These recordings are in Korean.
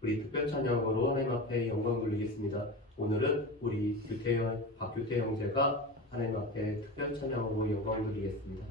우리 특별 찬양으로 하나님 앞에 영광 돌리겠습니다. 오늘은 우리 박규태 형제가 하나님 앞에 특별 찬양으로 영광 돌리겠습니다.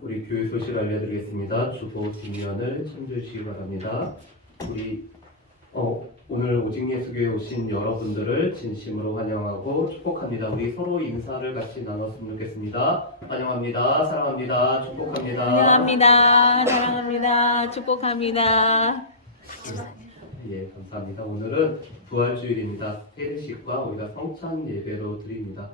우리 교회 소식 알려드리겠습니다. 주보 뒷면을 참조해주시기 바랍니다. 우리 오늘 오직예수교회 오신 여러분들을 진심으로 환영하고 축복합니다. 우리 서로 인사를 같이 나눴으면 좋겠습니다. 환영합니다. 사랑합니다. 축복합니다. 환영합니다. 사랑합니다. 축복합니다. 예, 감사합니다. 오늘은 부활주일입니다. 세례식과 우리가 성찬 예배로 드립니다.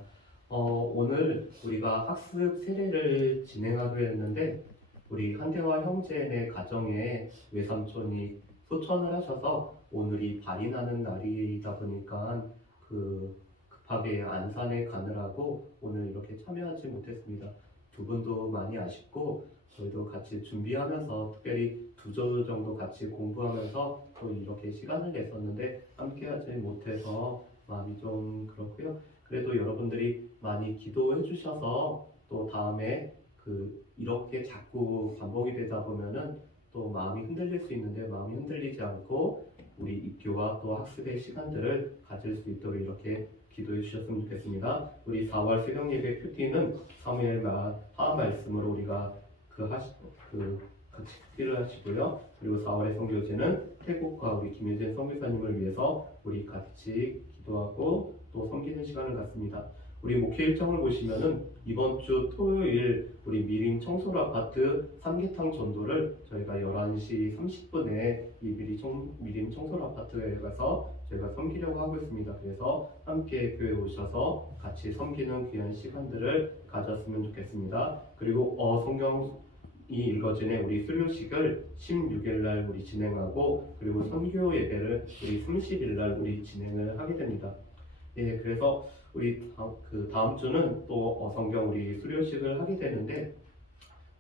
오늘 우리가 학습 세례를 진행하기로 했는데 우리 한대화 형제네 가정에 외삼촌이 소천을 하셔서 오늘이 발이 나는 날이다 보니까 급하게 안산에 가느라고 오늘 이렇게 참여하지 못했습니다. 두 분도 많이 아쉽고 저희도 같이 준비하면서 특별히 2주 정도 같이 공부하면서 또 이렇게 시간을 냈었는데 함께하지 못해서 마음이 좀 그렇고요. 그래도 여러분들이 많이 기도해 주셔서 또 다음에 이렇게 자꾸 반복이 되다 보면은 또 마음이 흔들릴 수 있는데 마음이 흔들리지 않고 우리 입교와 또 학습의 시간들을 가질 수 있도록 이렇게 기도해 주셨으면 좋겠습니다. 우리 4월 새벽 예배 큐티는 사무엘과 하 말씀으로 우리가 같이 큐티를 하시고요. 그리고 4월의 선교제는 태국과 우리 김효진 선교사님을 위해서 우리 같이 기도하고 또 섬기는 시간을 갖습니다. 우리 목회 일정을 보시면은 이번 주 토요일 우리 미림 청솔 아파트 삼계탕 전도를 저희가 11시 30분에 이 미림 청솔 아파트에 가서 저희가 섬기려고 하고 있습니다. 그래서 함께 교회에 오셔서 같이 섬기는 귀한 시간들을 가졌으면 좋겠습니다. 그리고 성경이 읽어지는 우리 수료식을 16일날 우리 진행하고 그리고 선교 예배를 우리 30일날 우리 진행을 하게 됩니다. 예, 그래서 우리 다음 주는 또 성경 우리 수료식을 하게 되는데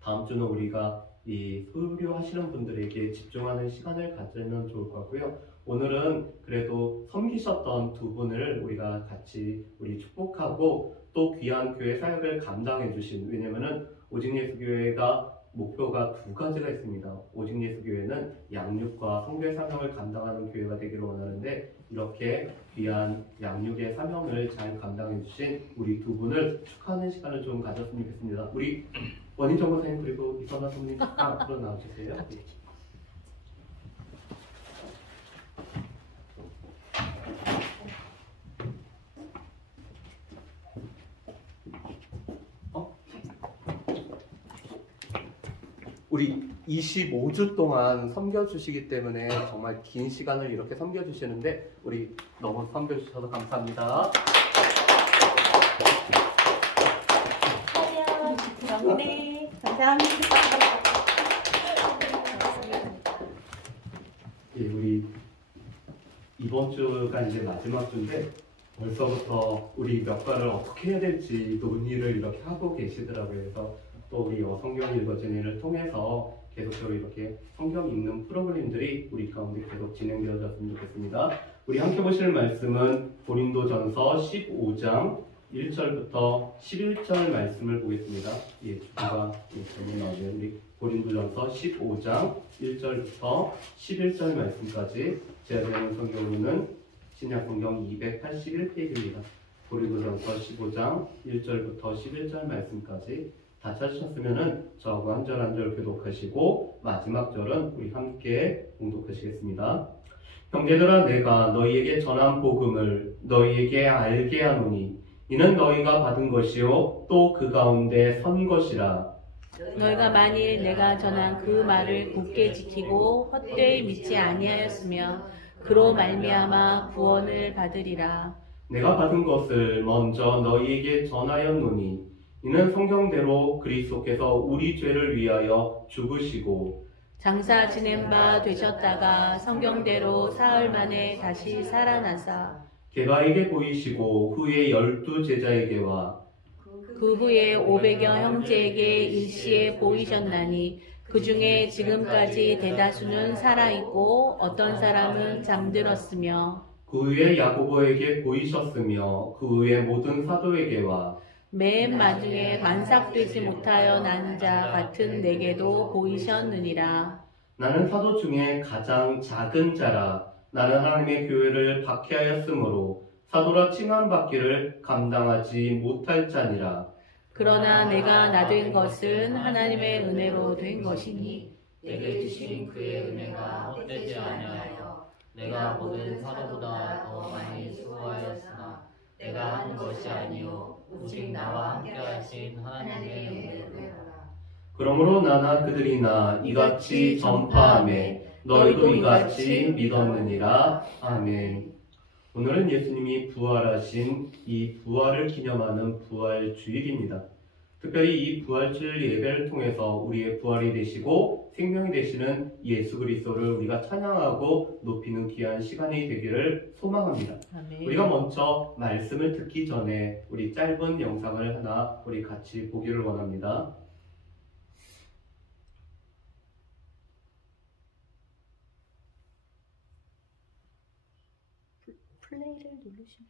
다음 주는 우리가 이 수료하시는 분들에게 집중하는 시간을 가지면 좋을 것 같고요. 오늘은 그래도 섬기셨던 두 분을 우리가 같이 우리 축복하고 또 귀한 교회 사역을 감당해 주신 왜냐면은 오직 예수교회가 목표가 두 가지가 있습니다. 오직 예수교회는 양육과 성교의 사명을 감당하는 교회가 되기를 원하는데 이렇게 귀한 양육의 사명을 잘 감당해 주신 우리 두 분을 축하하는 시간을 좀 가졌으면 좋겠습니다. 우리 원희정 선생님 그리고 이선아 선생님 앞으로 나와주세요. 네. 우리 25주 동안 섬겨주시기 때문에 정말 긴 시간을 이렇게 섬겨주시는데 우리 너무 섬겨주셔서 감사합니다. 네, 감사합니다. 예, 우리 이번 주가 이제 마지막 주인데 벌써부터 우리 몇 가를 어떻게 해야 될지 논의를 이렇게 하고 계시더라고요. 그래서 또 우리 성경 읽어주니를 통해서 계속적으로 이렇게 성경 읽는 프로그램들이 우리 가운데 계속 진행되어졌으면 좋겠습니다. 우리 함께 보실 말씀은 고린도전서 15장 1절부터 11절 말씀을 보겠습니다. 예, 주가 잘못 나오네요. 우리 고린도전서 15장 1절부터 11절 말씀까지 제가 배우는 성경으로는 신약성경 281페이지입니다. 고린도전서 15장 1절부터 11절 말씀까지 다 찾으셨으면 저하고 한 절 한 절 교독하시고 마지막 절은 우리 함께 봉독하시겠습니다. 형제들아 내가 너희에게 전한 복음을 너희에게 알게 하노니 이는 너희가 받은 것이요 또 그 가운데 선 것이라. 너희가 만일 내가 전한 그 말을 굳게 지키고 헛되이 믿지 아니하였으며 그로 말미암아 구원을 받으리라. 내가 받은 것을 먼저 너희에게 전하였노니 이는 성경대로 그리스도께서 우리 죄를 위하여 죽으시고 장사 지낸 바 되셨다가 성경대로 사흘 만에 다시 살아나사 게바에게 보이시고 후에 12 제자에게와 그 후에 500여 형제에게 일시에 보이셨나니 그 중에 지금까지 대다수는 살아있고 어떤 사람은 잠들었으며 그 후에 야고보에게 보이셨으며 그 후에 모든 사도에게와 맨 마중에 만삭되지 못하여 난 자 같은 내게도 보이셨느니라. 나는 사도 중에 가장 작은 자라. 나는 하나님의 교회를 박해하였으므로 사도라 칭함받기를 감당하지 못할 자니라. 그러나 내가 나된 것은 하나님의 은혜로 된 것이니 내게 주신 그의 은혜가 헛되지 아니하여 내가 모든 사도보다 더 많이 수고하였으나 내가 한 것이 아니요 오직 나와 함께 하신 하나님의 은혜로라. 그러므로 나나 그들이나 이같이 전파하매 너희도 이같이 믿었느니라. 아멘. 오늘은 예수님이 부활하신 이 부활을 기념하는 부활주일입니다. 특별히 이 부활주일 예배를 통해서 우리의 부활이 되시고 생명이 되시는 예수 그리스도를 우리가 찬양하고 높이는 귀한 시간이 되기를 소망합니다. 아멘. 우리가 먼저 말씀을 듣기 전에 우리 짧은 영상을 하나 우리 같이 보기를 원합니다. 플레이를 누르시면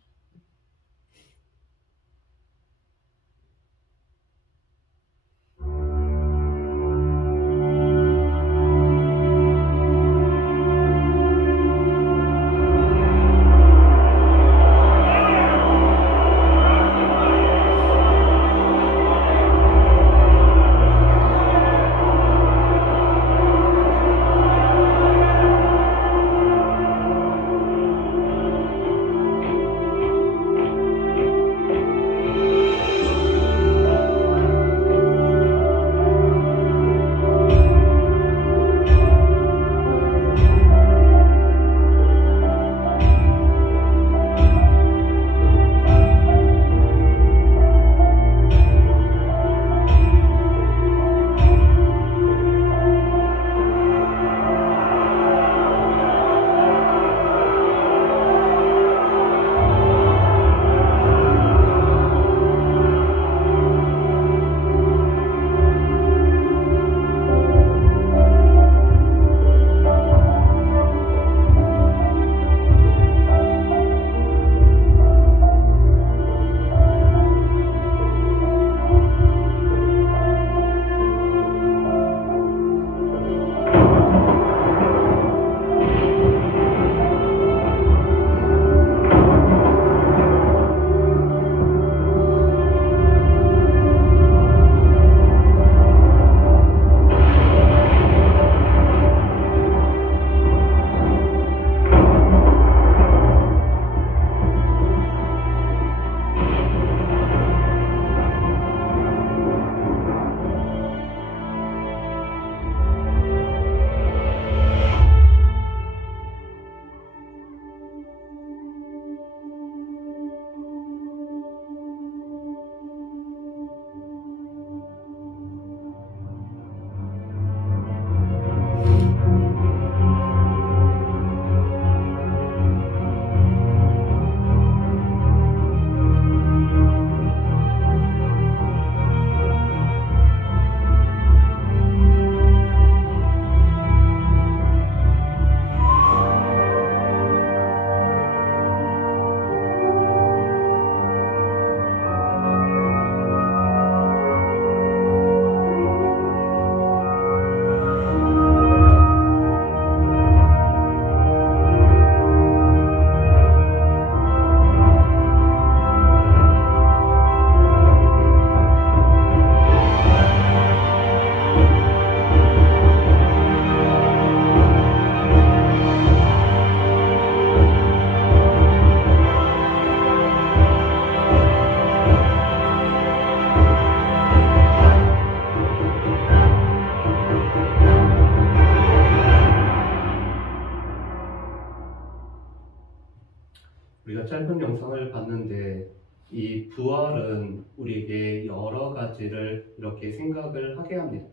영상을 봤는데 이 부활은 우리에게 여러 가지를 이렇게 생각을 하게 합니다.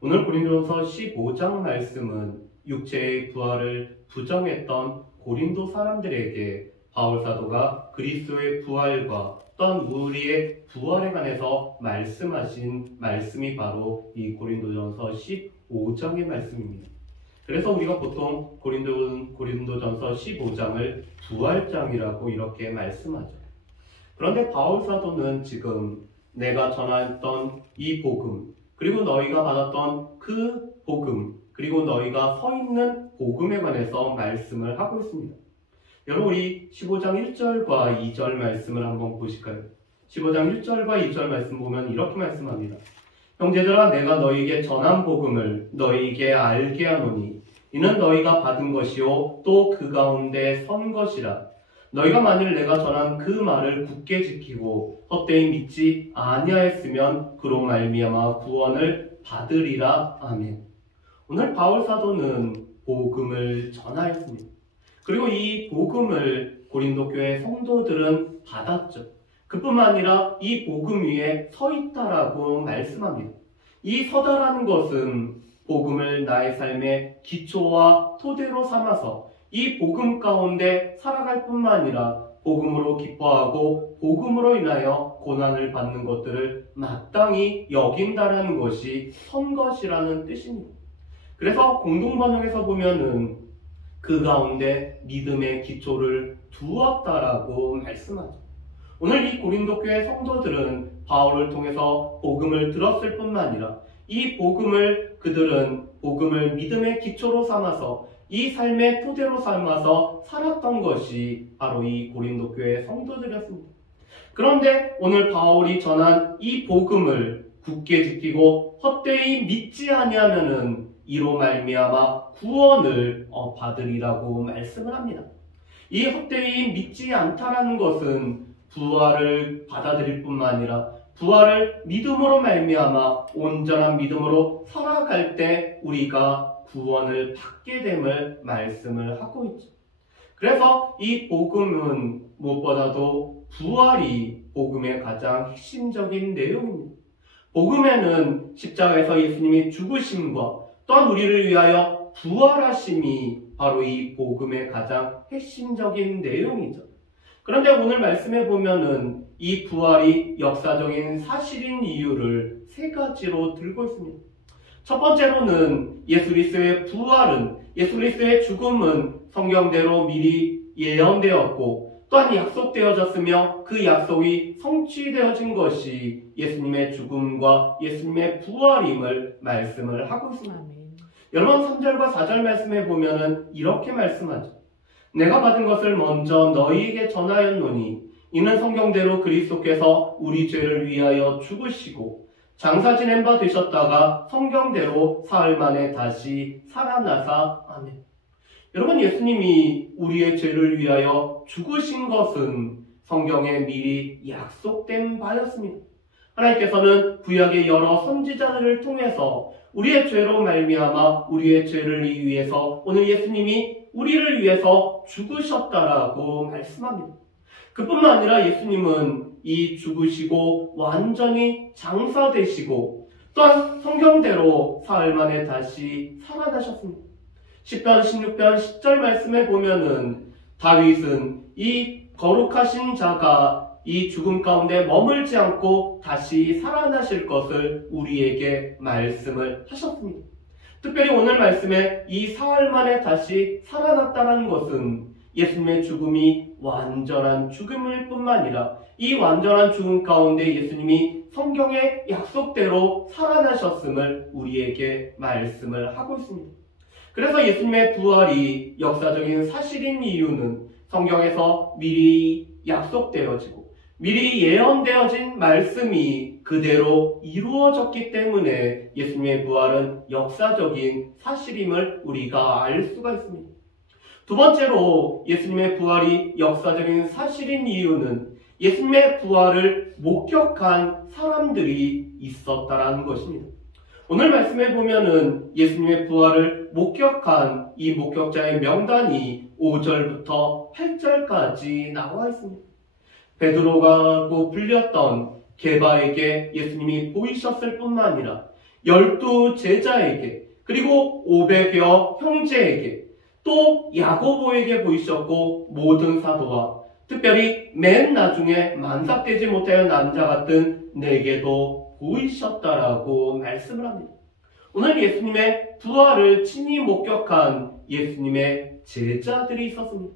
오늘 고린도서 15장 말씀은 육체의 부활을 부정했던 고린도 사람들에게 바울 사도가 그리스도의 부활과 또한 우리의 부활에 관해서 말씀하신 말씀이 바로 이 고린도전서 15장의 말씀입니다. 그래서 우리가 보통 고린도전서 15장을 부활장이라고 이렇게 말씀하죠. 그런데 바울 사도는 지금 내가 전했던 이 복음, 그리고 너희가 받았던 그 복음, 그리고 너희가 서 있는 복음에 관해서 말씀을 하고 있습니다. 여러분, 우리 15장 1절과 2절 말씀을 한번 보실까요? 15장 1절과 2절 말씀 보면 이렇게 말씀합니다. 형제들아, 내가 너희에게 전한 복음을 너희에게 알게 하노니 이는 너희가 받은 것이요 또 그 가운데 선 것이라. 너희가 만일 내가 전한 그 말을 굳게 지키고 헛되이 믿지 아니하였으면 그로 말미암아 구원을 받으리라. 아멘. 오늘 바울 사도는 복음을 전하였습니다. 그리고 이 복음을 고린도 교회 성도들은 받았죠. 그뿐만 아니라 이 복음 위에 서 있다라고 말씀합니다. 이 서다라는 것은 복음을 나의 삶의 기초와 토대로 삼아서 이 복음 가운데 살아갈 뿐만 아니라 복음으로 기뻐하고 복음으로 인하여 고난을 받는 것들을 마땅히 여긴다라는 것이 선 것이라는 뜻입니다. 그래서 공동번역에서 보면은 그 가운데 믿음의 기초를 두었다라고 말씀하죠. 오늘 이 고린도 교회 성도들은 바울을 통해서 복음을 들었을 뿐만 아니라 이 그들은 복음을 믿음의 기초로 삼아서 이 삶의 토대로 삼아서 살았던 것이 바로 이 고린도 교회 성도들이었습니다. 그런데 오늘 바울이 전한 이 복음을 굳게 지키고 헛되이 믿지 아니하면은 이로 말미암아 구원을 받으리라고 말씀을 합니다. 이 헛되이 믿지 않다라는 것은 부활을 받아들일 뿐만 아니라 부활을 믿음으로 말미암아 온전한 믿음으로 살아갈 때 우리가 구원을 받게 됨을 말씀을 하고 있죠. 그래서 이 복음은 무엇보다도 부활이 복음의 가장 핵심적인 내용입니다. 복음에는 십자가에서 예수님이 죽으심과 또한 우리를 위하여 부활하심이 바로 이 복음의 가장 핵심적인 내용이죠. 그런데 오늘 말씀해 보면은 이 부활이 역사적인 사실인 이유를 세 가지로 들고 있습니다. 첫 번째로는 예수 그리스도의 부활은, 예수 그리스도의 죽음은 성경대로 미리 예언되었고 또한 약속되어졌으며 그 약속이 성취되어진 것이 예수님의 죽음과 예수님의 부활임을 말씀을 하고 있습니다. 여러분 3절과 4절 말씀해 보면은 이렇게 말씀하죠. 내가 받은 것을 먼저 너희에게 전하였노니 이는 성경대로 그리스도께서 우리 죄를 위하여 죽으시고 장사 지낸 바 되셨다가 성경대로 사흘 만에 다시 살아나사. 아멘. 여러분, 예수님이 우리의 죄를 위하여 죽으신 것은 성경에 미리 약속된 바였습니다. 하나님께서는 구약의 여러 선지자들을 통해서 우리의 죄로 말미암아 우리의 죄를 위해서 오늘 예수님이 우리를 위해서 죽으셨다라고 말씀합니다. 그뿐만 아니라 예수님은 이 죽으시고 완전히 장사되시고 또한 성경대로 사흘 만에 다시 살아나셨습니다. 시편 16편 10절 말씀에 보면은 다윗은 이 거룩하신 자가 이 죽음 가운데 머물지 않고 다시 살아나실 것을 우리에게 말씀을 하셨습니다. 특별히 오늘 말씀에 이 사흘 만에 다시 살아났다는 것은 예수님의 죽음이 완전한 죽음일 뿐만 아니라 이 완전한 죽음 가운데 예수님이 성경의 약속대로 살아나셨음을 우리에게 말씀을 하고 있습니다. 그래서 예수님의 부활이 역사적인 사실인 이유는 성경에서 미리 약속되어지고 미리 예언되어진 말씀이 그대로 이루어졌기 때문에 예수님의 부활은 역사적인 사실임을 우리가 알 수가 있습니다. 두 번째로 예수님의 부활이 역사적인 사실인 이유는 예수님의 부활을 목격한 사람들이 있었다라는 것입니다. 오늘 말씀해 보면은 예수님의 부활을 목격한 이 목격자의 명단이 5절부터 8절까지 나와 있습니다. 베드로라고 불렸던 게바에게 예수님이 보이셨을 뿐만 아니라 12 제자에게 그리고 500여 형제에게 또 야고보에게 보이셨고 모든 사도와 특별히 맨 나중에 만삭되지 못하여 남자 같은 내게도 보이셨다라고 말씀을 합니다. 오늘 예수님의 부활을 친히 목격한 예수님의 제자들이 있었습니다.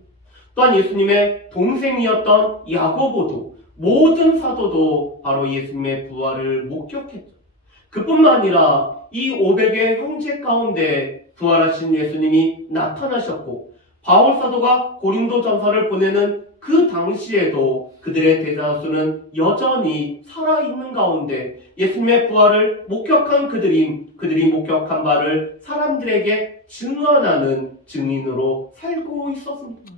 또한 예수님의 동생이었던 야고보도 모든 사도도 바로 예수님의 부활을 목격했죠. 그뿐만 아니라 이 500의 형제 가운데 부활하신 예수님이 나타나셨고 바울 사도가 고린도 전서를 보내는 그 당시에도 그들의 대다수는 여전히 살아있는 가운데 예수님의 부활을 목격한 그들이 목격한 바를 사람들에게 증언하는 증인으로 살고 있었습니다.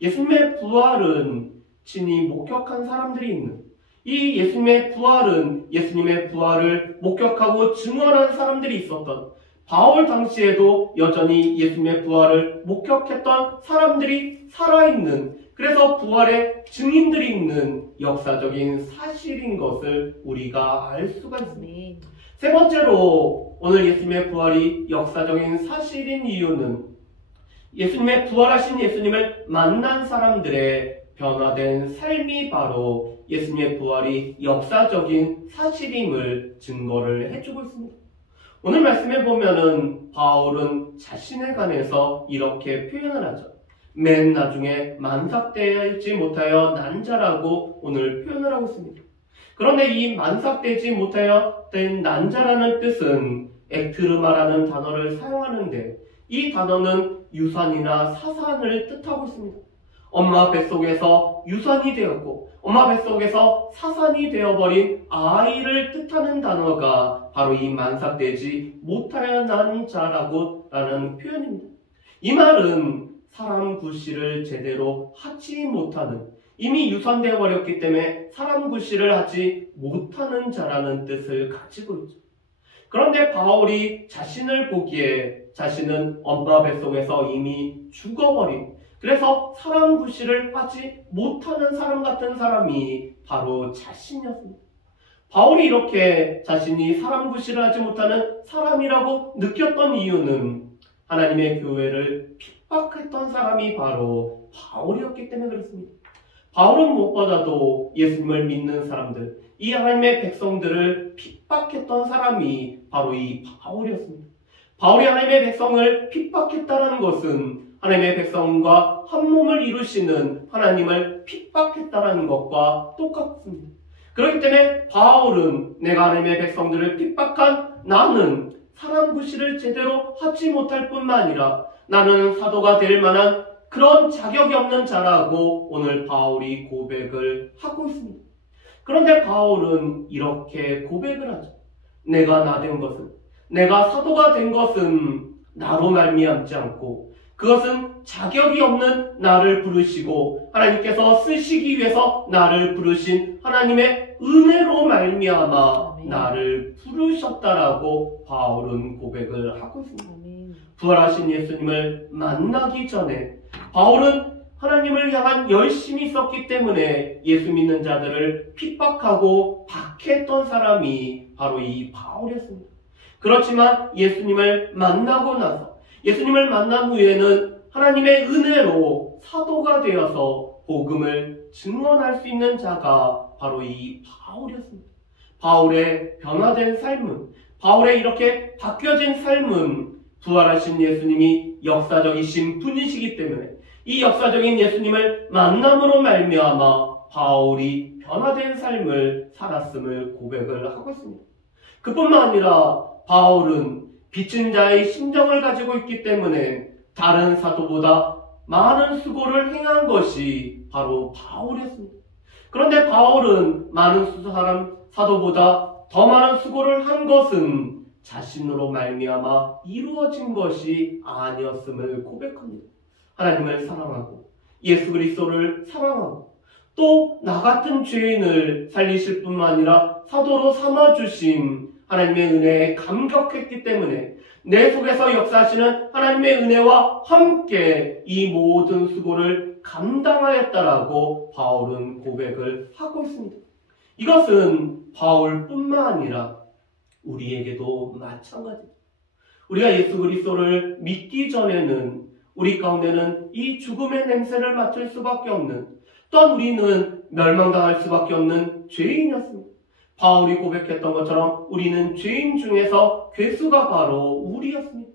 예수님의 부활은 친히 목격한 사람들이 있는 이 예수님의 부활은 예수님의 부활을 목격하고 증언한 사람들이 있었던 바울 당시에도 여전히 예수님의 부활을 목격했던 사람들이 살아있는 그래서 부활의 증인들이 있는 역사적인 사실인 것을 우리가 알 수가 있습니다. 세 번째로 오늘 예수님의 부활이 역사적인 사실인 이유는 예수님의 부활하신 예수님을 만난 사람들의 변화된 삶이 바로 예수님의 부활이 역사적인 사실임을 증거를 해주고 있습니다. 오늘 말씀에 보면은 바울은 자신에 관해서 이렇게 표현을 하죠. 맨 나중에 만삭되지 못하여 난 자라고 오늘 표현을 하고 있습니다. 그런데 이 만삭되지 못하여 된 난 자라는 뜻은 ek트르마라는 단어를 사용하는데 이 단어는 유산이나 사산을 뜻하고 있습니다. 엄마 뱃속에서 유산이 되었고 엄마 뱃속에서 사산이 되어버린 아이를 뜻하는 단어가 바로 이 만삭되지 못하여 난 자라고라는 표현입니다. 이 말은 사람 구실을 제대로 하지 못하는 이미 유산되어 버렸기 때문에 사람 구실을 하지 못하는 자라는 뜻을 가지고 있죠. 그런데 바울이 자신을 보기에 자신은 엄마 뱃속에서 이미 죽어버린 그래서 사람 구실을 하지 못하는 사람 같은 사람이 바로 자신이었습니다. 바울이 이렇게 자신이 사람 구실을 하지 못하는 사람이라고 느꼈던 이유는 하나님의 교회를 핍박했던 사람이 바로 바울이었기 때문에 그렇습니다. 바울은 무엇보다도 예수님을 믿는 사람들, 이 하나님의 백성들을 핍박했던 사람이 바로 이 바울이었습니다. 바울이 하나님의 백성을 핍박했다는 것은 하나님의 백성과 한 몸을 이루시는 하나님을 핍박했다는 것과 똑같습니다. 그렇기 때문에 바울은 내가 하나님의 백성들을 핍박한 나는 사람 구실을 제대로 하지 못할 뿐만 아니라 나는 사도가 될 만한 그런 자격이 없는 자라고 오늘 바울이 고백을 하고 있습니다. 그런데 바울은 이렇게 고백을 하죠. 내가 나 된 것은, 내가 사도가 된 것은 나로 말미암지 않고 그것은 자격이 없는 나를 부르시고 하나님께서 쓰시기 위해서 나를 부르신 하나님의 은혜로 말미암아 나를 부르셨다라고 바울은 고백을 하고 있습니다. 부활하신 예수님을 만나기 전에 바울은 하나님을 향한 열심이 있었기 때문에 예수 믿는 자들을 핍박하고 박해했던 사람이 바로 이 바울이었습니다. 그렇지만 예수님을 만나고 나서 예수님을 만난 후에는 하나님의 은혜로 사도가 되어서 복음을 증언할 수 있는 자가 바로 이 바울이었습니다. 바울의 변화된 삶은, 바울의 이렇게 바뀌어진 삶은 부활하신 예수님이 역사적이신 분이시기 때문에 이 역사적인 예수님을 만남으로 말미암아 바울이 변화된 삶을 살았음을 고백을 하고 있습니다. 그뿐만 아니라 바울은 빚진 자의 심정을 가지고 있기 때문에 다른 사도보다 많은 수고를 행한 것이 바로 바울이었습니다. 그런데 바울은 많은 사도보다 더 많은 수고를 한 것은 자신으로 말미암아 이루어진 것이 아니었음을 고백합니다. 하나님을 사랑하고 예수 그리스도를 사랑하고 또 나 같은 죄인을 살리실 뿐만 아니라 사도로 삼아주신 하나님의 은혜에 감격했기 때문에 내 속에서 역사하시는 하나님의 은혜와 함께 이 모든 수고를 감당하였다라고 바울은 고백을 하고 있습니다. 이것은 바울뿐만 아니라 우리에게도 마찬가지입니다. 우리가 예수 그리스도를 믿기 전에는 우리 가운데는 이 죽음의 냄새를 맡을 수밖에 없는, 또한 우리는 멸망당할 수밖에 없는 죄인이었습니다. 바울이 고백했던 것처럼 우리는 죄인 중에서 괴수가 바로 우리였습니다.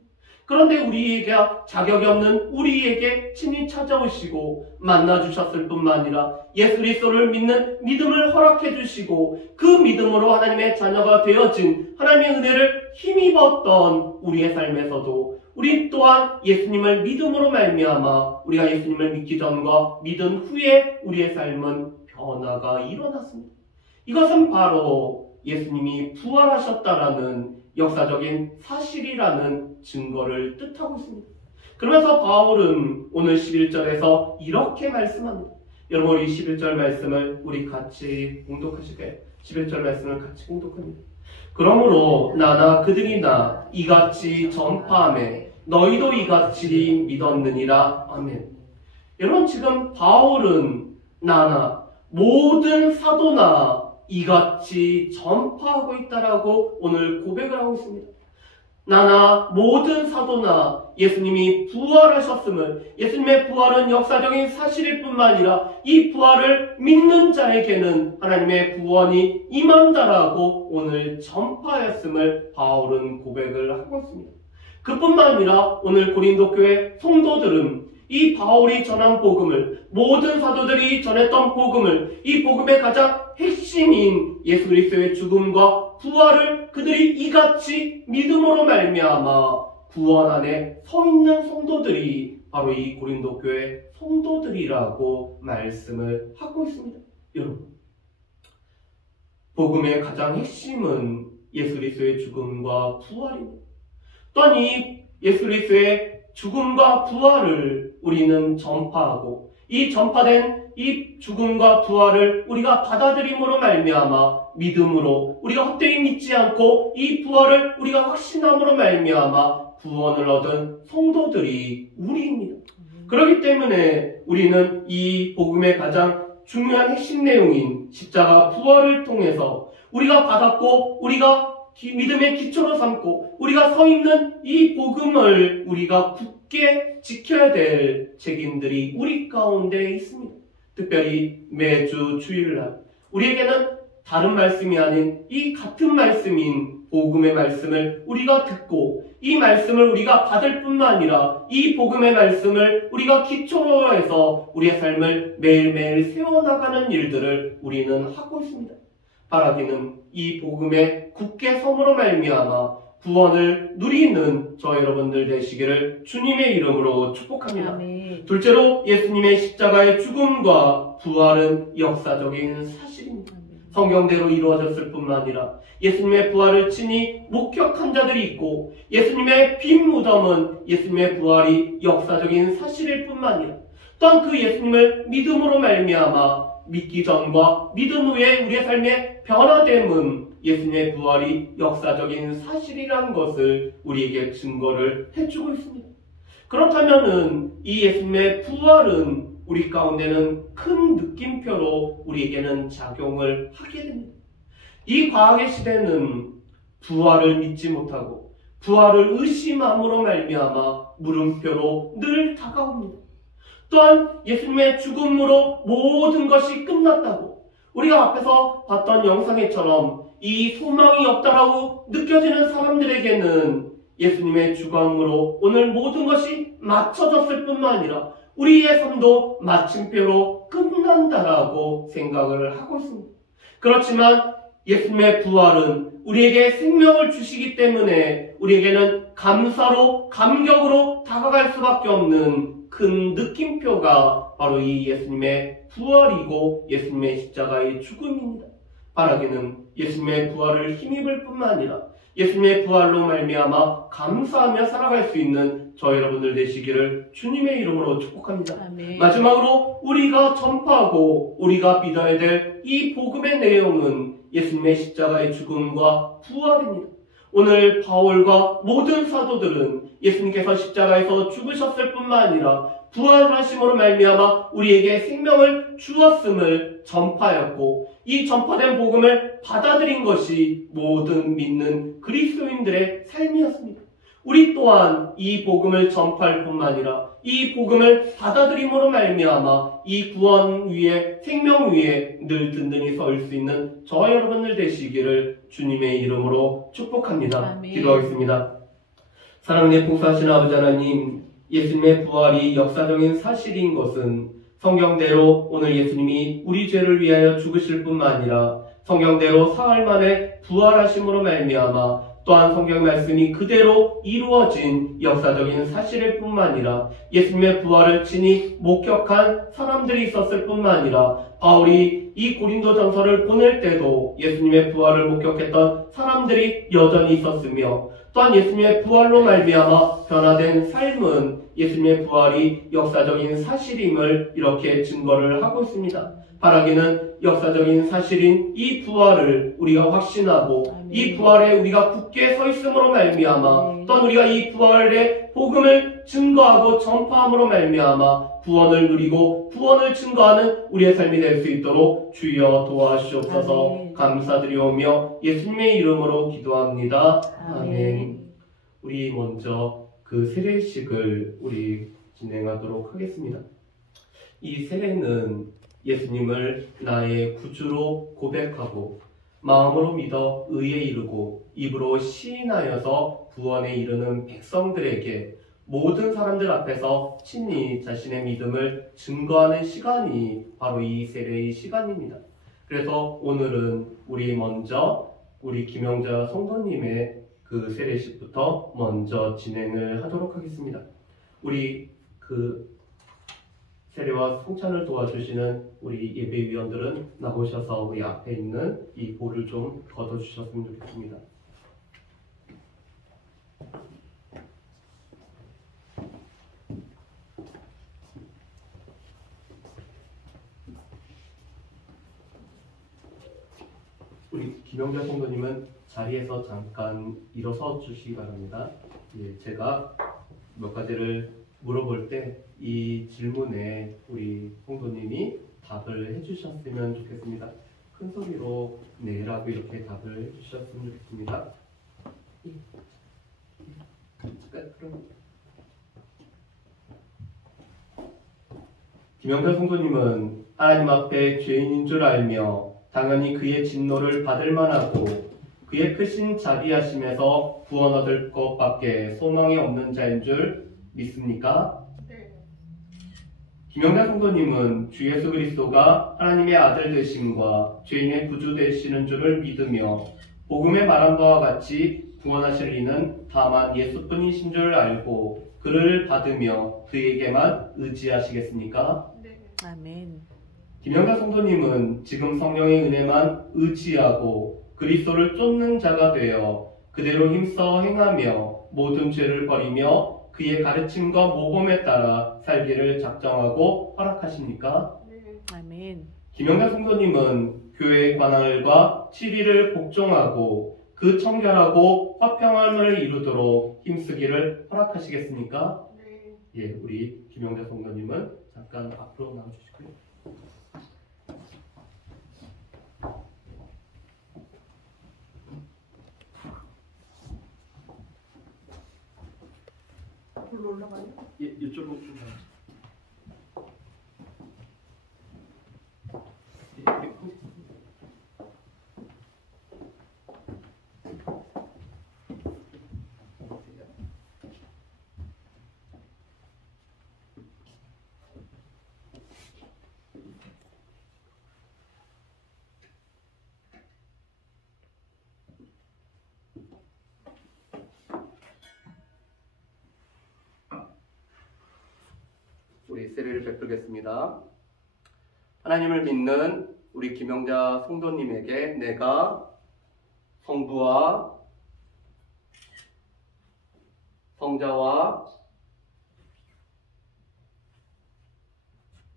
그런데 우리에게 자격이 없는 우리에게 친히 찾아오시고 만나주셨을 뿐만 아니라 예수 그리스도를 믿는 믿음을 허락해 주시고 그 믿음으로 하나님의 자녀가 되어진 하나님의 은혜를 힘입었던 우리의 삶에서도 우리 또한 예수님을 믿음으로 말미암아 우리가 예수님을 믿기 전과 믿은 후에 우리의 삶은 변화가 일어났습니다. 이것은 바로 예수님이 부활하셨다라는 역사적인 사실이라는 증거를 뜻하고 있습니다. 그러면서 바울은 오늘 11절에서 이렇게 말씀합니다. 여러분, 우리 11절 말씀을 우리 같이 공독하실까요? 11절 말씀을 같이 공독합니다. 그러므로 나나 그들이나 이같이 전파하매 너희도 이같이 믿었느니라. 아멘. 여러분, 지금 바울은 나나 모든 사도나 이같이 전파하고 있다라고 오늘 고백을 하고 있습니다. 나나 모든 사도나 예수님이 부활하셨음을, 예수님의 부활은 역사적인 사실일 뿐만 아니라 이 부활을 믿는 자에게는 하나님의 구원이 임한다라고 오늘 전파했음을 바울은 고백을 하고 있습니다. 그뿐만 아니라 오늘 고린도 교회 성도들은 이 바울이 전한 복음을, 모든 사도들이 전했던 복음을, 이 복음의 가장 핵심인 예수 그리스도의 죽음과 부활을 그들이 이같이 믿음으로 말미암아 구원 안에 서 있는 성도들이 바로 이 고린도 교회 성도들이라고 말씀을 하고 있습니다. 여러분, 복음의 가장 핵심은 예수 그리스도의 죽음과 부활입니다. 또한 이 예수 그리스도의 죽음과 부활을 우리는 전파하고 이 전파된 이 죽음과 부활을 우리가 받아들임으로 말미암아 믿음으로 우리가 헛되이 믿지 않고 이 부활을 우리가 확신함으로 말미암아 구원을 얻은 성도들이 우리입니다. 그렇기 때문에 우리는 이 복음의 가장 중요한 핵심 내용인 십자가 부활을 통해서 우리가 받았고 우리가 믿음의 기초로 삼고 우리가 서 있는 이 복음을 우리가 굳게 지켜야 될 책임들이 우리 가운데 있습니다. 특별히 매주 주일날 우리에게는 다른 말씀이 아닌 이 같은 말씀인 복음의 말씀을 우리가 듣고 이 말씀을 우리가 받을 뿐만 아니라 이 복음의 말씀을 우리가 기초로 해서 우리의 삶을 매일매일 세워나가는 일들을 우리는 하고 있습니다. 바라기는 이 복음에 굳게 섬으로 말미암아 구원을 누리는 저 여러분들 되시기를 주님의 이름으로 축복합니다. 아멘. 둘째로 예수님의 십자가의 죽음과 부활은 역사적인 사실입니다. 성경대로 이루어졌을 뿐만 아니라 예수님의 부활을 친히 목격한 자들이 있고 예수님의 빈 무덤은 예수님의 부활이 역사적인 사실일 뿐만 아니라 또한 그 예수님을 믿음으로 말미암아 믿기 전과 믿은 후에 우리의 삶의 변화됨은 예수님의 부활이 역사적인 사실이라는 것을 우리에게 증거를 해주고 있습니다. 그렇다면은 이 예수님의 부활은 우리 가운데는 큰 느낌표로 우리에게는 작용을 하게 됩니다. 이 과학의 시대는 부활을 믿지 못하고 부활을 의심함으로 말미암아 물음표로 늘 다가옵니다. 또한 예수님의 죽음으로 모든 것이 끝났다고 우리가 앞에서 봤던 영상에처럼 이 소망이 없다라고 느껴지는 사람들에게는 예수님의 죽음으로 오늘 모든 것이 맞춰졌을 뿐만 아니라 우리의 삶도 마침표로 끝난다라고 생각을 하고 있습니다. 그렇지만 예수님의 부활은 우리에게 생명을 주시기 때문에 우리에게는 감사로 감격으로 다가갈 수밖에 없는 큰 느낌표가 바로 이 예수님의 부활이고 예수님의 십자가의 죽음입니다. 바라기는 예수님의 부활을 힘입을 뿐만 아니라 예수님의 부활로 말미암아 감사하며 살아갈 수 있는 저 여러분들 되시기를 주님의 이름으로 축복합니다. 아멘. 마지막으로 우리가 전파하고 우리가 믿어야 될 이 복음의 내용은 예수님의 십자가의 죽음과 부활입니다. 오늘 바울과 모든 사도들은 예수님께서 십자가에서 죽으셨을 뿐만 아니라 부활하심으로 말미암아 우리에게 생명을 주었음을 전파하였고 이 전파된 복음을 받아들인 것이 모든 믿는 그리스도인들의 삶이었습니다. 우리 또한 이 복음을 전파할 뿐만 아니라 이 복음을 받아들임으로 말미암아 이 구원 위에 생명 위에 늘 든든히 설 수 있는 저와 여러분들 되시기를 주님의 이름으로 축복합니다. 아멘. 기도하겠습니다. 사랑의 풍성하신 아버지 하나님, 예수님의 부활이 역사적인 사실인 것은 성경대로 오늘 예수님이 우리 죄를 위하여 죽으실 뿐만 아니라 성경대로 사흘 만에 부활하심으로 말미암아 또한 성경 말씀이 그대로 이루어진 역사적인 사실일 뿐만 아니라 예수님의 부활을 친히 목격한 사람들이 있었을 뿐만 아니라 바울이 이 고린도 전서를 보낼 때도 예수님의 부활을 목격했던 사람들이 여전히 있었으며 또한 예수님의 부활로 말미암아 변화된 삶은 예수님의 부활이 역사적인 사실임을 이렇게 증거를 하고 있습니다. 바라기는 역사적인 사실인 이 부활을 우리가 확신하고 아멘. 이 부활에 우리가 굳게 서 있음으로 말미암아 또한 우리가 이 부활의 복음을 증거하고 전파함으로 말미암아 구원을 누리고 구원을 증거하는 우리의 삶이 될 수 있도록 주여 도와주시옵소서. 아멘. 감사드리오며 예수님의 이름으로 기도합니다. 아멘. 우리 먼저 그 세례식을 우리 진행하도록 하겠습니다. 이 세례는 예수님을 나의 구주로 고백하고 마음으로 믿어 의에 이르고 입으로 시인하여서 구원에 이르는 백성들에게 모든 사람들 앞에서 친히 자신의 믿음을 증거하는 시간이 바로 이 세례의 시간입니다. 그래서 오늘은 우리 먼저 우리 김영자 성도님의 그 세례식부터 먼저 진행을 하도록 하겠습니다. 우리 그 세례와 성찬을 도와주시는 우리 예배위원들은 나오셔서 우리 앞에 있는 이 볼을 좀 걷어주셨으면 좋겠습니다. 우리 김영자 성도님은 자리에서 잠깐 일어서 주시기 바랍니다. 예, 제가 몇 가지를 물어볼 때 이 질문에 우리 성도님이 답을 해주셨으면 좋겠습니다. 큰 소리로 네라고 이렇게 답을 해주셨으면 좋겠습니다. 그럼 김영자 성도님은 하나님 앞에 죄인인 줄 알며 당연히 그의 진노를 받을 만하고 그의 크신 자비하심에서 구원 얻을 것밖에 소망이 없는 자인 줄 믿습니까? 김영자 성도님은 주 예수 그리스도가 하나님의 아들 되심과 죄인의 구주 되시는 줄을 믿으며 복음에 말한 바와 같이 구원하실 이는 다만 예수뿐이신 줄 알고 그를 받으며 그에게만 의지하시겠습니까? 아멘. 김영자 성도님은 지금 성령의 은혜만 의지하고 그리스도를 쫓는 자가 되어 그대로 힘써 행하며 모든 죄를 버리며 그의 가르침과 모범에 따라 살기를 작정하고 허락하십니까? 아멘. 김영자 성도님은 교회의 관할과 치리를 복종하고 그 청결하고 화평함을 이루도록 힘쓰기를 허락하시겠습니까? 예, 우리 김영자 성도님은 잠깐 앞으로 나와주시고요. 올라가요? 예, 이쪽으로 좀 가요. 우리 세례를 베풀겠습니다. 하나님을 믿는 우리 김영자 성도님에게 내가 성부와 성자와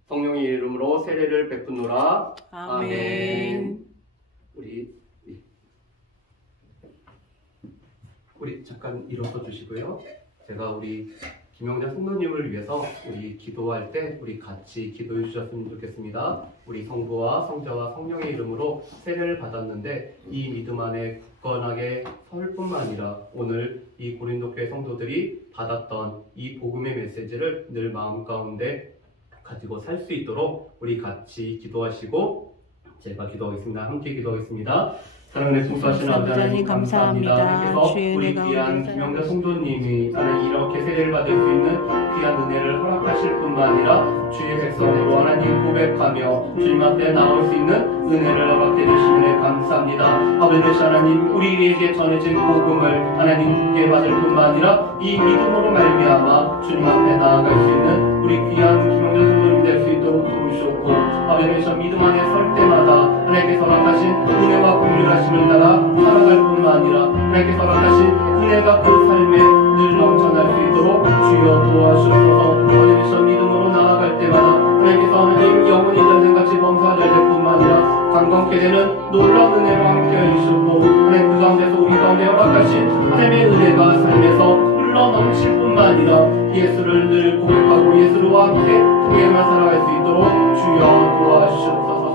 성령의 이름으로 세례를 베푸노라. 아멘. 우리 잠깐 일어서 주시고요. 제가 우리 김영자 성도님을 위해서 우리 기도할 때 우리 같이 기도해 주셨으면 좋겠습니다. 우리 성부와 성자와 성령의 이름으로 세례를 받았는데 이 믿음 안에 굳건하게 설 뿐만 아니라 오늘 이 고린도 교회 성도들이 받았던 이 복음의 메시지를 늘 마음 가운데 가지고 살 수 있도록 우리 같이 기도하시고 제가 기도하겠습니다. 함께 기도하겠습니다. 사랑의 풍성하신 아버지 하나님 감사합니다. 그래서 우리 귀한 김영자 성도님이 나는 이렇게 세례를 받을 수 있는 귀한 은혜를 허락하실 뿐만 아니라 주의 백성으로 하나님 고백하며 주님 앞에 나올 수 있는 은혜를 허락해 주시는 데 감사합니다. 아버지 하나님 우리에게 전해진 복음을 하나님 굳게 받을 뿐만 아니라 이 믿음으로 말미암아 주님 앞에 나아갈 수 있는 우리 귀한 김영자 성도님 될 수 있도록 도우시옵고 아버지 저 믿음 안에 설 때마다 하나님께서 허락하신 은혜와 긍휼하심을 따라 살아갈 뿐만 아니라 하나님께서 허락하신 은혜가 그 삶에 늘 넘쳐날 수 있도록 주여 도와주옵소서. 아버지 저 믿음으로 나아갈 때마다 하나님께서 하나님 영혼이 전쟁같이 범사가 될 뿐만 아니라 강건케 되는 놀라운 은혜로 함께해 주시고 하나님 그 가운데서 우리 가운데 허락하신 하나님의 은혜가 삶에서 흘러넘칠 뿐만 아니라 예수를 늘 고백하고 예수와 함께 통해만 살아갈 수 있도록 주여 도와주시옵소서.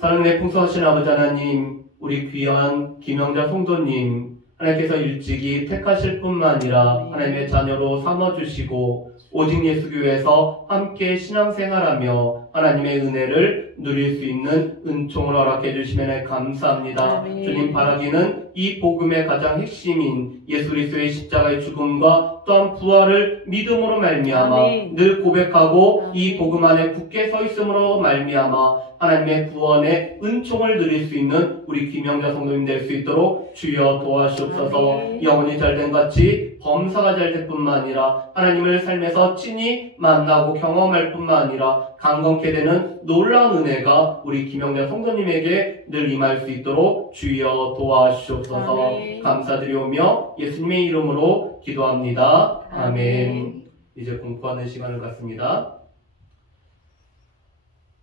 사랑의 풍성하신 아버지 하나님 우리 귀한 김영자 성도님 하나님께서 일찍이 택하실 뿐만 아니라 하나님의 자녀로 삼아주시고 오직 예수교회에서 함께 신앙생활하며 하나님의 은혜를 누릴 수 있는 은총을 허락해 주시면 감사합니다. 아멘. 주님 바라기는 이 복음의 가장 핵심인 예수 그리스도의 십자가의 죽음과 또한 부활을 믿음으로 말미암아 아멘. 늘 고백하고 아멘. 이 복음 안에 굳게 서 있음으로 말미암아 하나님의 구원의 은총을 누릴 수 있는 우리 김영자 성도님 될 수 있도록 주여 도와주옵소서. 아멘. 영혼이 잘된 같이 범사가 잘될 뿐만 아니라 하나님을 삶에서 친히 만나고 경험할 뿐만 아니라 강건케 되는 놀라운 은혜가 우리 김영자 성도님에게 늘 임할 수 있도록 주여 도와주옵소서. 아멘. 감사드리오며 예수님의 이름으로 기도합니다. 아멘. 아멘. 이제 공부하는 시간을 갖습니다.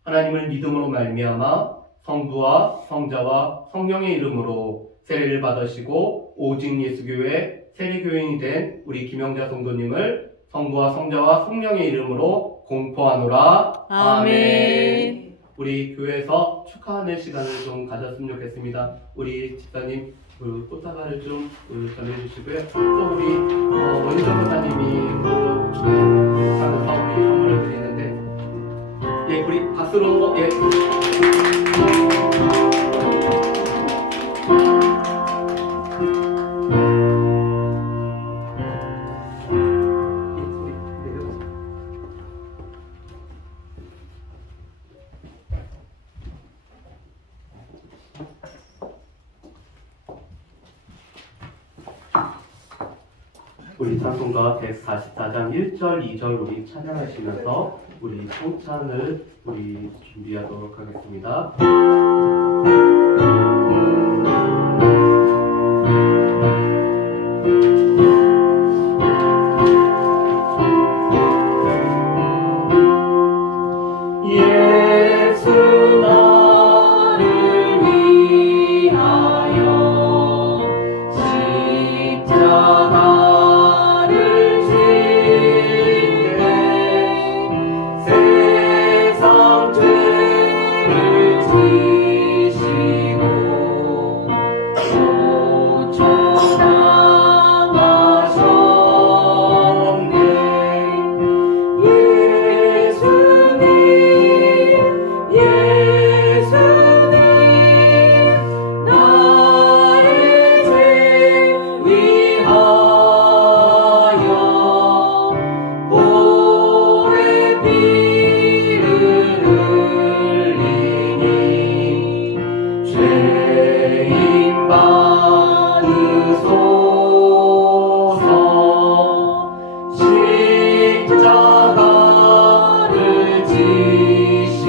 하나님을 믿음으로 말미암아 성부와 성자와 성령의 이름으로 세례를 받으시고 오직 예수교회 세례교인이 된 우리 김영자 성도님을 성부와 성자와 성령의 이름으로 공포하노라. 아멘. 우리 교회에서 축하하는 시간을 좀 가졌으면 좋겠습니다. 우리 집사님 그 꽃다발을 좀 전해주시고요. 또 우리 원희정 권사님이 하는 사업이 선물을 드리는데 예, 우리 박수로 예. 우리 찬송가 144장 1절, 2절 우리 찬양하시면서 우리 성찬을 우리 준비하도록 하겠습니다. 십자가를 지시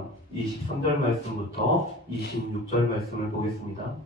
4장 23절 말씀부터 26절 말씀을 보겠습니다.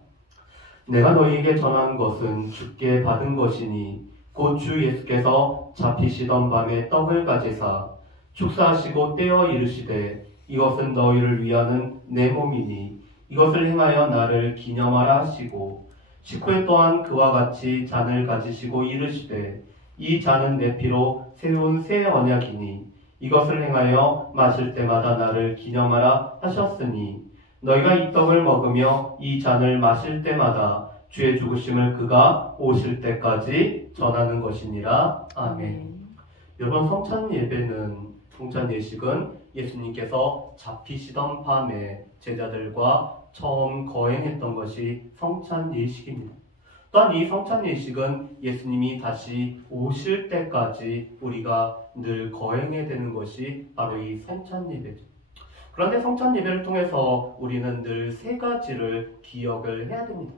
내가 너희에게 전한 것은 주께 받은 것이니 곧 주 예수께서 잡히시던 밤에 떡을 가지사 축사하시고 떼어 이르시되 이것은 너희를 위하는 내 몸이니 이것을 행하여 나를 기념하라 하시고 식후에 또한 그와 같이 잔을 가지시고 이르시되 이 잔은 내 피로 세운 새 언약이니 이것을 행하여 마실 때마다 나를 기념하라 하셨으니 너희가 이 떡을 먹으며 이 잔을 마실 때마다 주의 죽으심을 그가 오실 때까지 전하는 것이니라. 아멘. 여러분, 성찬 예식은 예수님께서 잡히시던 밤에 제자들과 처음 거행했던 것이 성찬 예식입니다. 또한 이 성찬 예식은 예수님이 다시 오실 때까지 우리가 늘 거행해야 되는 것이 바로 이 성찬 예배죠. 그런데 성찬 예배를 통해서 우리는 늘 세 가지를 기억을 해야 됩니다.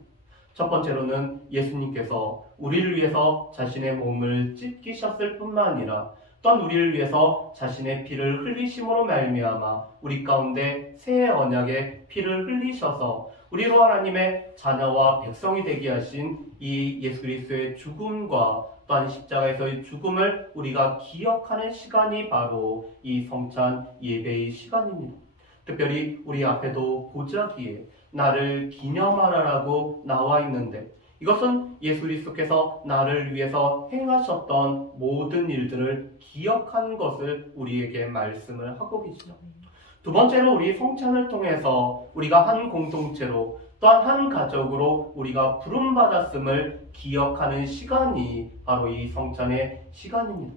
첫 번째로는 예수님께서 우리를 위해서 자신의 몸을 찢기셨을 뿐만 아니라 또한 우리를 위해서 자신의 피를 흘리심으로 말미암아 우리 가운데 새 언약의 피를 흘리셔서 우리로 하나님의 자녀와 백성이 되게 하신 이 예수 그리스도의 죽음과 또한 십자가에서의 죽음을 우리가 기억하는 시간이 바로 이 성찬 예배의 시간입니다. 특별히 우리 앞에도 보자기에 나를 기념하라라고 나와 있는데 이것은 예수 그리스도께서 나를 위해서 행하셨던 모든 일들을 기억한 것을 우리에게 말씀을 하고 계시죠. 두 번째로 우리 성찬을 통해서 우리가 한 공동체로 또한 한 가족으로 우리가 부름받았음을 기억하는 시간이 바로 이 성찬의 시간입니다.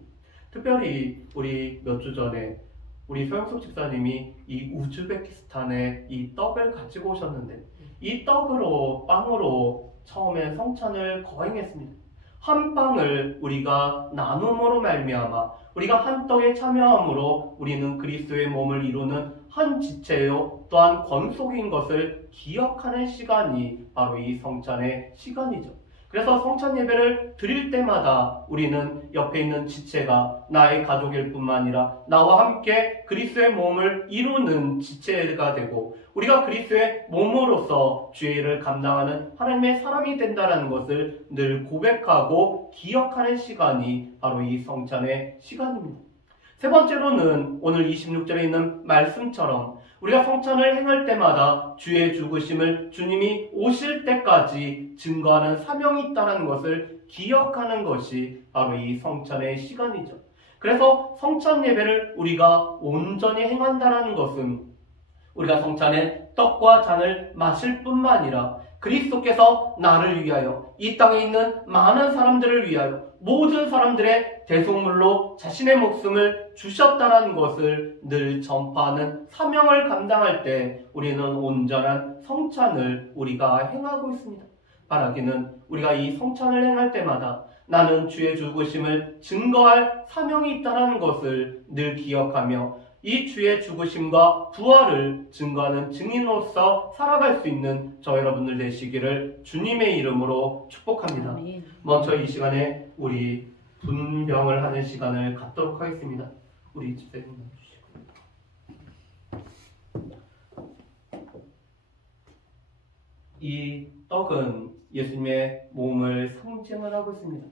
특별히 우리 몇 주 전에 우리 소영숙 집사님이 이 우즈베키스탄에 이 떡을 가지고 오셨는데 이 떡으로 빵으로 처음에 성찬을 거행했습니다. 한 빵을 우리가 나눔으로 말미암아 우리가 한 떡에 참여함으로 우리는 그리스도의 몸을 이루는 한 지체요 또한 권속인 것을 기억하는 시간이 바로 이 성찬의 시간이죠. 그래서 성찬 예배를 드릴 때마다 우리는 옆에 있는 지체가 나의 가족일 뿐만 아니라 나와 함께 그리스도의 몸을 이루는 지체가 되고 우리가 그리스도의 몸으로서 주의 일을 감당하는 하나님의 사람이 된다는 것을 늘 고백하고 기억하는 시간이 바로 이 성찬의 시간입니다. 세 번째로는 오늘 26절에 있는 말씀처럼 우리가 성찬을 행할 때마다 주의 죽으심을 주님이 오실 때까지 증거하는 사명이 있다는 것을 기억하는 것이 바로 이 성찬의 시간이죠. 그래서 성찬 예배를 우리가 온전히 행한다는 것은 우리가 성찬에 떡과 잔을 마실 뿐만 아니라 그리스도께서 나를 위하여 이 땅에 있는 많은 사람들을 위하여 모든 사람들의 대속물로 자신의 목숨을 주셨다는 것을 늘 전파하는 사명을 감당할 때 우리는 온전한 성찬을 우리가 행하고 있습니다. 바라기는 우리가 이 성찬을 행할 때마다 나는 주의 죽으심을 증거할 사명이 있다는 것을 늘 기억하며 이 주의 죽으심과 부활을 증거하는 증인으로서 살아갈 수 있는 저 여러분들 되시기를 주님의 이름으로 축복합니다. 아멘. 먼저 이 시간에 우리 분병을 하는 시간을 갖도록 하겠습니다. 우리 집사님 나와주시고요. 이 떡은 예수님의 몸을 상징을 하고 있습니다.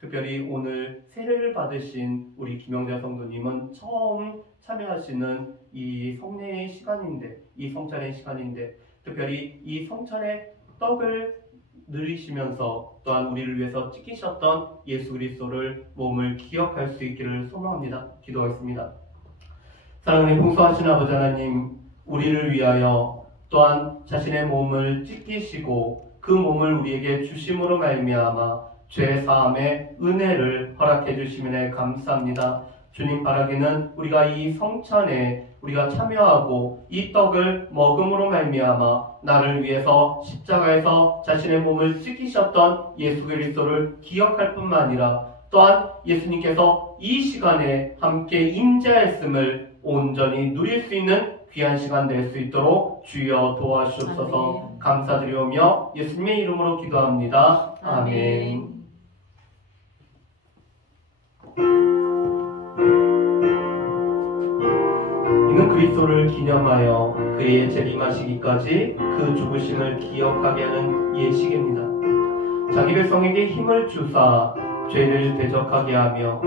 특별히 오늘 세례를 받으신 우리 김영자 성도님은 처음 참여하시는 이 성례의 시간인데, 이 성찬의 시간인데, 특별히 이 성찬의 떡을 누리시면서 또한 우리를 위해서 찢기셨던 예수 그리스도를 몸을 기억할 수 있기를 소망합니다. 기도하겠습니다. 사랑하는 풍성하신 아버지 하나님, 우리를 위하여 또한 자신의 몸을 찢기시고 그 몸을 우리에게 주심으로 말미암아 죄 사함의 은혜를 허락해 주시면 감사합니다. 주님 바라기는 우리가 이 성찬에 우리가 참여하고 이 떡을 먹음으로 말미암아 나를 위해서 십자가에서 자신의 몸을 찢기셨던 예수 그리스도를 기억할 뿐만 아니라 또한 예수님께서 이 시간에 함께 임재하였음을 온전히 누릴 수 있는 귀한 시간 될 수 있도록 주여 도와주옵소서. 아멘. 감사드리오며 예수님의 이름으로 기도합니다. 아멘. 이는 그리스도 그리스도를 기념하여 그의 재림하시기까지 그 죽으심을 기억하게 하는 예식입니다. 자기 백성에게 힘을 주사 죄를 대적하게 하며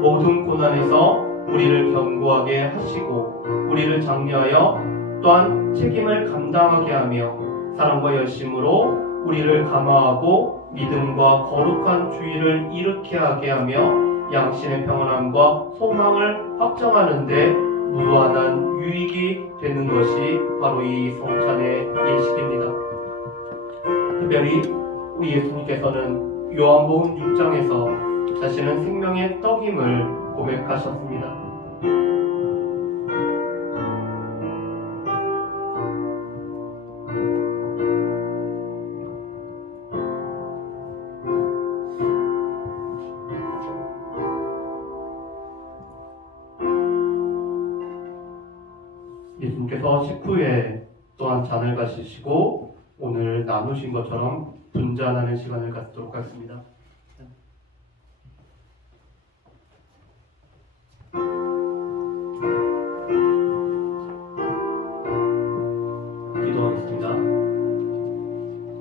모든 고난에서 우리를 견고하게 하시고 우리를 장려하여 또한 책임을 감당하게 하며 사랑과 열심으로 우리를 감화하고 믿음과 거룩한 주의를 일으켜 하게 하며 양심의 평안함과 소망을 확정하는 데 무한한 유익이 되는 것이 바로 이 성찬의 예식입니다. 특별히 우리 예수님께서는 요한복음 6장에서 자신은 생명의 떡임을 고백하셨습니다. 예수님께서 식후에 또한 잔을 가지시고 오늘 나누신 것처럼 분잔하는 시간을 갖도록 하겠습니다. 기도하겠습니다.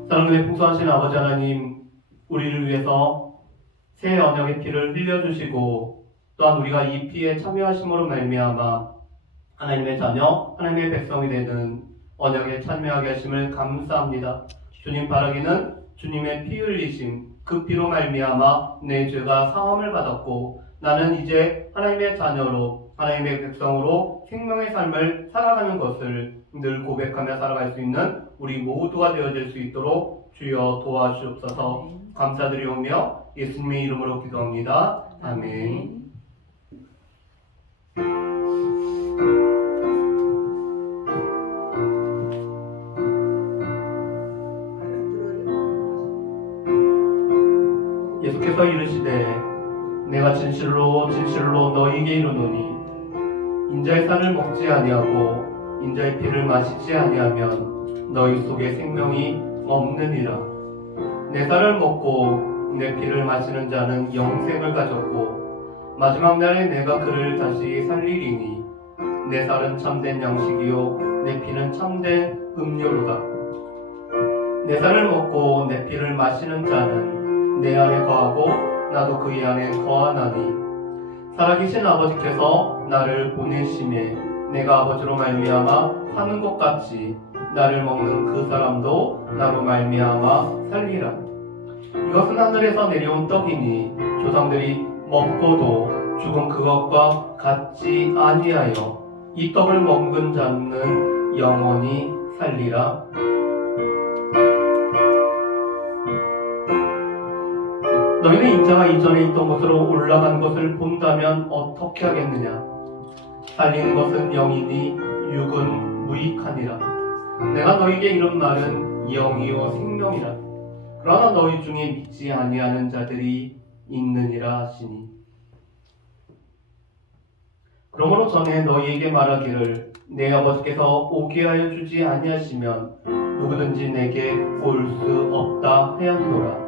사랑의 풍성하신 아버지 하나님, 우리를 위해서 새 언약의 피를 흘려주시고 또한 우리가 이 피에 참여하심으로 말미암아 하나님의 자녀, 하나님의 백성이 되는 언약에 참여하게 하심을 감사합니다. 주님 바라기는 주님의 피 흘리심, 그 피로 말미암아 내 죄가 사함을 받았고 나는 이제 하나님의 자녀로 하나님의 백성으로 생명의 삶을 살아가는 것을 늘 고백하며 살아갈 수 있는 우리 모두가 되어질 수 있도록 주여 도와주옵소서. 감사드리오며 예수님의 이름으로 기도합니다. 아멘. 예수께서 이르시되 내가 진실로 진실로 너희에게 이르노니 인자의 살을 먹지 아니하고 인자의 피를 마시지 아니하면 너희 속에 생명이 없느니라. 내 살을 먹고 내 피를 마시는 자는 영생을 가졌고 마지막 날에 내가 그를 다시 살리리니 내 살은 참된 양식이요 내 피는 참된 음료로다. 내 살을 먹고 내 피를 마시는 자는 내 안에 거하고 나도 그의 안에 거하나니 살아계신 아버지께서 나를 보내심에 내가 아버지로 말미암아 사는 것 같이 나를 먹는 그 사람도 나로 말미암아 살리라. 이것은 하늘에서 내려온 떡이니 조상들이 먹고도 죽은 그것과 같지 아니하여 이 떡을 먹은 자는 영원히 살리라. 너희는 인자가 이전에 있던 곳으로 올라간 것을 본다면 어떻게 하겠느냐? 살리는 것은 영이니 육은 무익하니라. 내가 너희에게 이런 말은 영이요 생명이라. 그러나 너희 중에 믿지 아니하는 자들이 있느니라 하시니. 그러므로 전에 너희에게 말하기를 내 아버지께서 오게 하여 주지 아니하시면 누구든지 내게 올 수 없다 하였노라.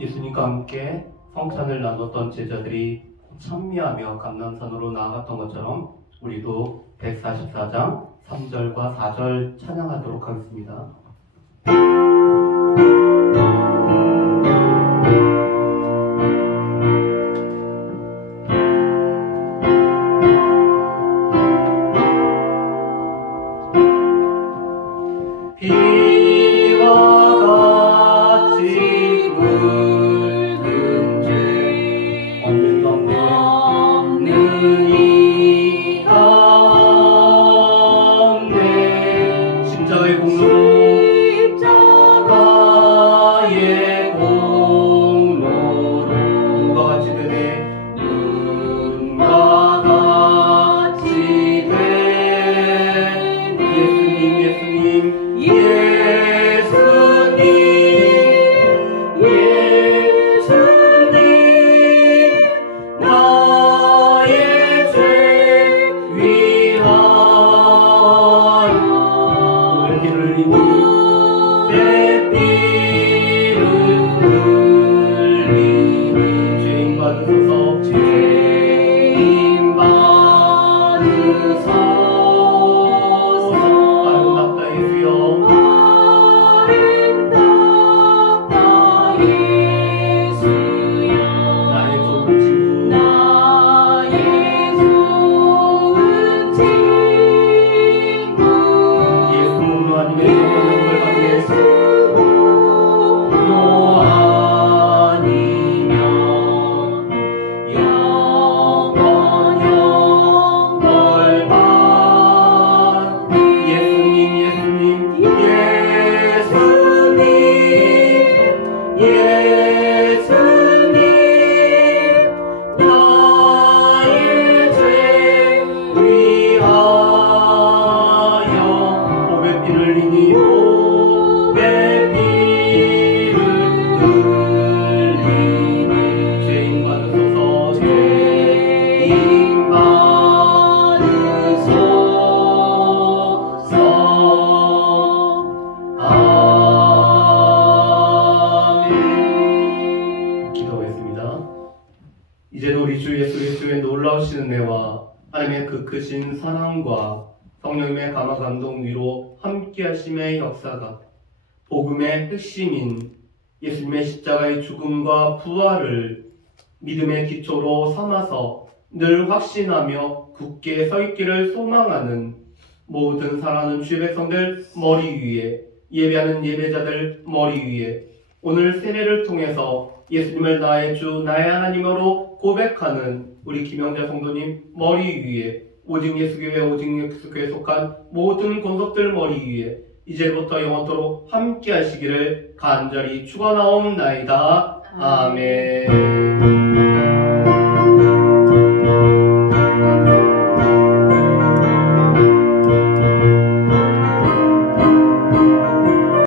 예수님과 함께 성찬을 나눴던 제자들이 찬미하며 감람산으로 나아갔던 것처럼 우리도 144장 3절과 4절 찬양하도록 하겠습니다. 진정의 공로로 예수 그리스도의 놀라우신 은혜와 하나님의 그 크신 사랑과 성령님의 감화 감동 위로 함께하심의 역사가 복음의 핵심인 예수님의 십자가의 죽음과 부활을 믿음의 기초로 삼아서 늘 확신하며 굳게 서 있기를 소망하는 모든 사랑하는 주의 백성들 머리 위에, 예배하는 예배자들 머리 위에, 오늘 세례를 통해서 예수님을 나의 주, 나의 하나님으로 고백하는 우리 김영자 성도님 머리 위에, 오직 예수교회, 오직 예수교회에 속한 모든 권속들 머리 위에 이제부터 영원토록 함께 하시기를 간절히 축원하옵나이다. 아멘.